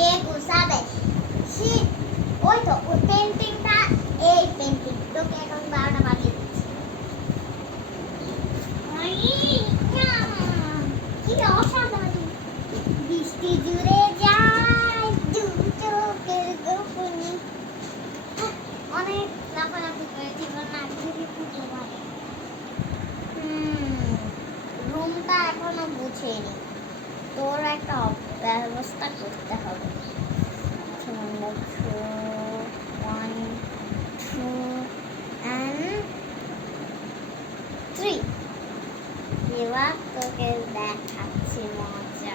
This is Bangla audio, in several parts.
কে গুছাবে শীত ওই তো ওই পেন্টিংটা এই পেন্টিং তোকে এখন 12টা বাজিয়ে দিচ্ছি কি অসাধারণ বৃষ্টি জুড়ে যায় দু চোখের গোপনে অনেক লাফালাফি করেছি না ঘুরে ফুটে পারে রুমটা এখনো গুছিনি তোর একটা ব্যবস্থা করতে হবে নাম্বার 1 2 and 3 এবার তোকে দেখাচ্ছি মজা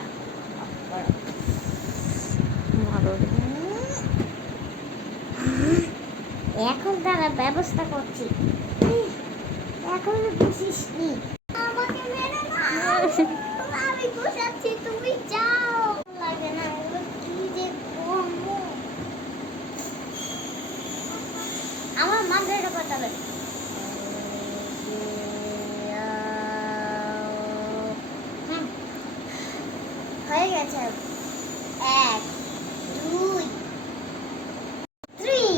এখন তারা ব্যবস্থা করছি এখন বুঝিস নি আমাকে মেরে না আমি বসাচ্ছি তুমি যাও লাগে না কি যে করবো আমার মাথাটা পাঠাবে হয়ে গেছে 1 2 3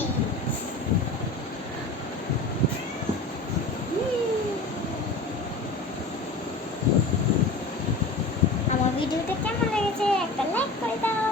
আমার ভিডিওটা কেমন লেগেছে একটা লাইক করে দাও